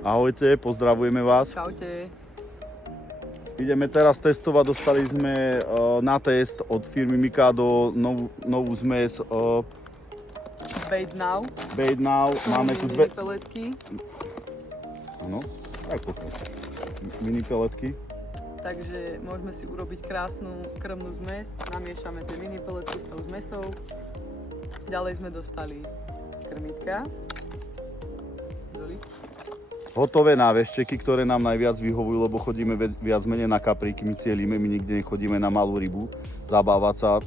Ahojte, pozdravujeme vás. Čaute. Ideme teraz testovať, dostali sme na test od firmy Mikado novú zmes Bait Now. Bait Now. Máme tu dve peletky. Áno, tak mini peletky. Takže môžeme si urobiť krásnu krmnú zmes. Namiešame tie mini peletky s tou zmesou. Ďalej sme dostali krmitka. Hotové návešteky, ktoré nám najviac vyhovujú, lebo chodíme viac menej na kapríky, my cielíme, my nikde nechodíme na malú rybu, zabávať sa.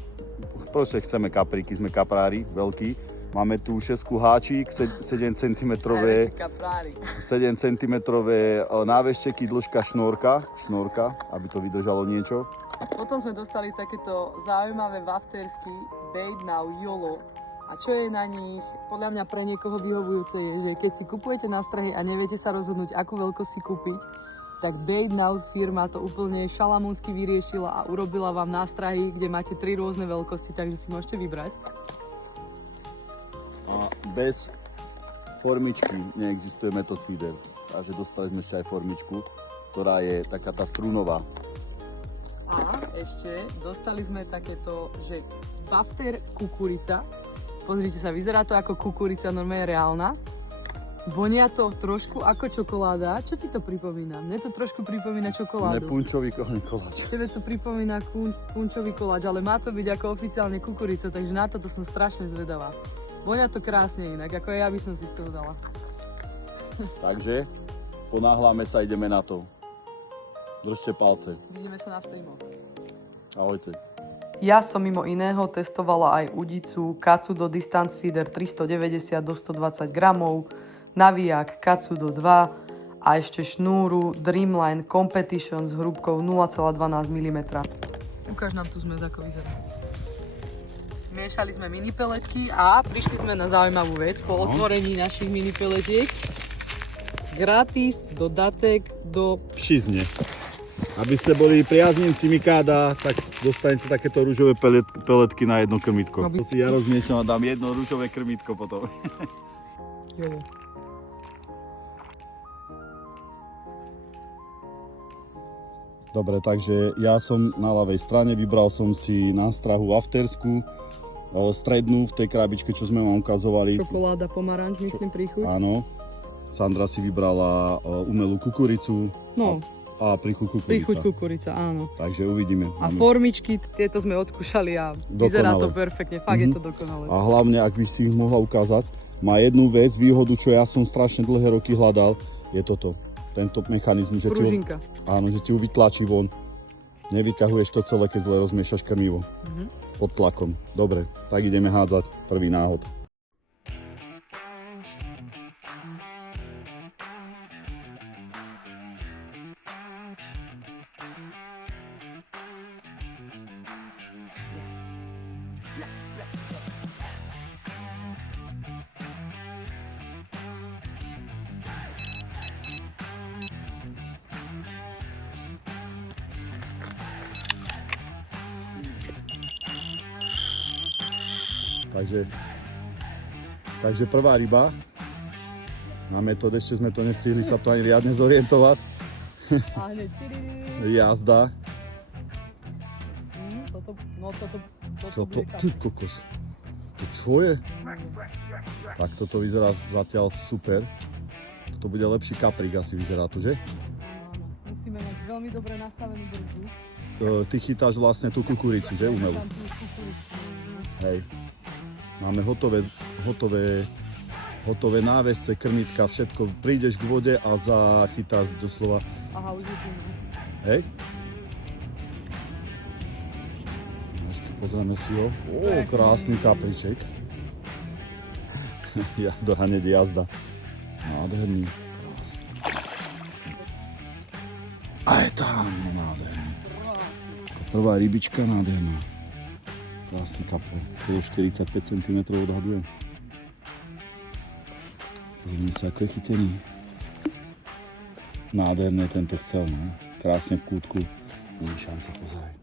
Proste chceme kapríky, sme kaprári, veľkí. Máme tu 6 háčik, 7 cm, 7 cm návešteky, dĺžka šnúrka, aby to vydržalo niečo. Potom sme dostali takéto zaujímavé waftersky Bait Now YOLO. A čo je na nich podľa mňa pre niekoho vyhovujúce je, že keď si kupujete nástrahy a neviete sa rozhodnúť, akú veľkosť si kúpiť, tak Bait Now firma to úplne šalamúnsky vyriešila a urobila vám nástrahy, kde máte 3 rôzne veľkosti, takže si môžete vybrať. A bez formičky neexistuje Method Feeder, takže dostali sme ešte aj formičku, ktorá je taká tá strunová. A ešte dostali sme takéto, že wafter kukurica. Pozrite sa, vyzerá to ako kukurica, normálne reálna. Vonia to trošku ako čokoláda. Čo ti to pripomína? Mne to trošku pripomína čokoládu. Mne punčový koláč. Tebe to pripomína punčový koláč, ale má to byť ako oficiálne kukurica, takže na toto som strašne zvedavá. Vonia to krásne inak, ako ja by som si z toho dala. Takže ponáhľame sa, ideme na to. Držte palce. Vidíme sa na streamoch. Ahojte. Ja som mimo iného testovala aj udicu Katsudo Distance Feeder 390 do 120 gramov, Naviak Katsudo 2 a ešte šnúru Dreamline Competition s hrúbkou 0,12 mm. Ukáž nám tu zmes, ako vyzerá. Miešali sme mini peletky a prišli sme na zaujímavú vec po otvorení našich mini peletiek. Gratis dodatek do Pšizne. Aby ste boli priaznivci Mikada, tak dostanete takéto rúžové peletky na jedno krmítko. To si ja rozmiešam a dám jedno rúžové krmítko potom. Dobre, takže ja som na ľavej strane, vybral som si nástrahu waftersku, strednú v tej krabičke, čo sme vám ukazovali. Čokoláda, pomaranč, myslím, príchuť. Áno. Sandra si vybrala umelú kukuricu. No. A príchuť kukurica. Príchuť kukurica, áno. Takže uvidíme. A formičky, tieto sme odskúšali a vyzerá to perfektne, fakt je to dokonalé. A hlavne, ak by si ich mohla ukázať, má jednu vec, výhodu, čo ja som strašne dlhé roky hľadal, je toto. Tento mechanizmus, že áno, že ti ju vytlačí von. Nevykahuješ to celé, keď zle rozmiešaš krmivo. Pod tlakom. Dobre, tak ideme hádzať prvý náhod. Takže prvá ryba. Máme to, ešte sme to nestihli sa to ani riadne zorientovať. Jazda. Toto, ty kokos. To čo je? Tak toto vyzerá zatiaľ super. Toto bude lepší kaprík asi vyzerá to, že? Musíme mať veľmi dobre nastavenú brzdu. Ty chytáš vlastne tú kukuricu, že? Umelú. Hej. Máme hotové návesce, krmitka, všetko. Prídeš k vode a zachytáš doslova. Aha, už je tu. Hej. Pozrieme si ho. Krásny kapriček. Hneď jazda. Nádherný. Krásny. A je tam, nádherný. Prvá rybička, nádherná. Krásny kapre. To je 45 cm odhadujem. Pozrieme sa, ako je chytený. Nádherné tento chcel, no. Krásne v kútku. Nie je šanca, pozeraj.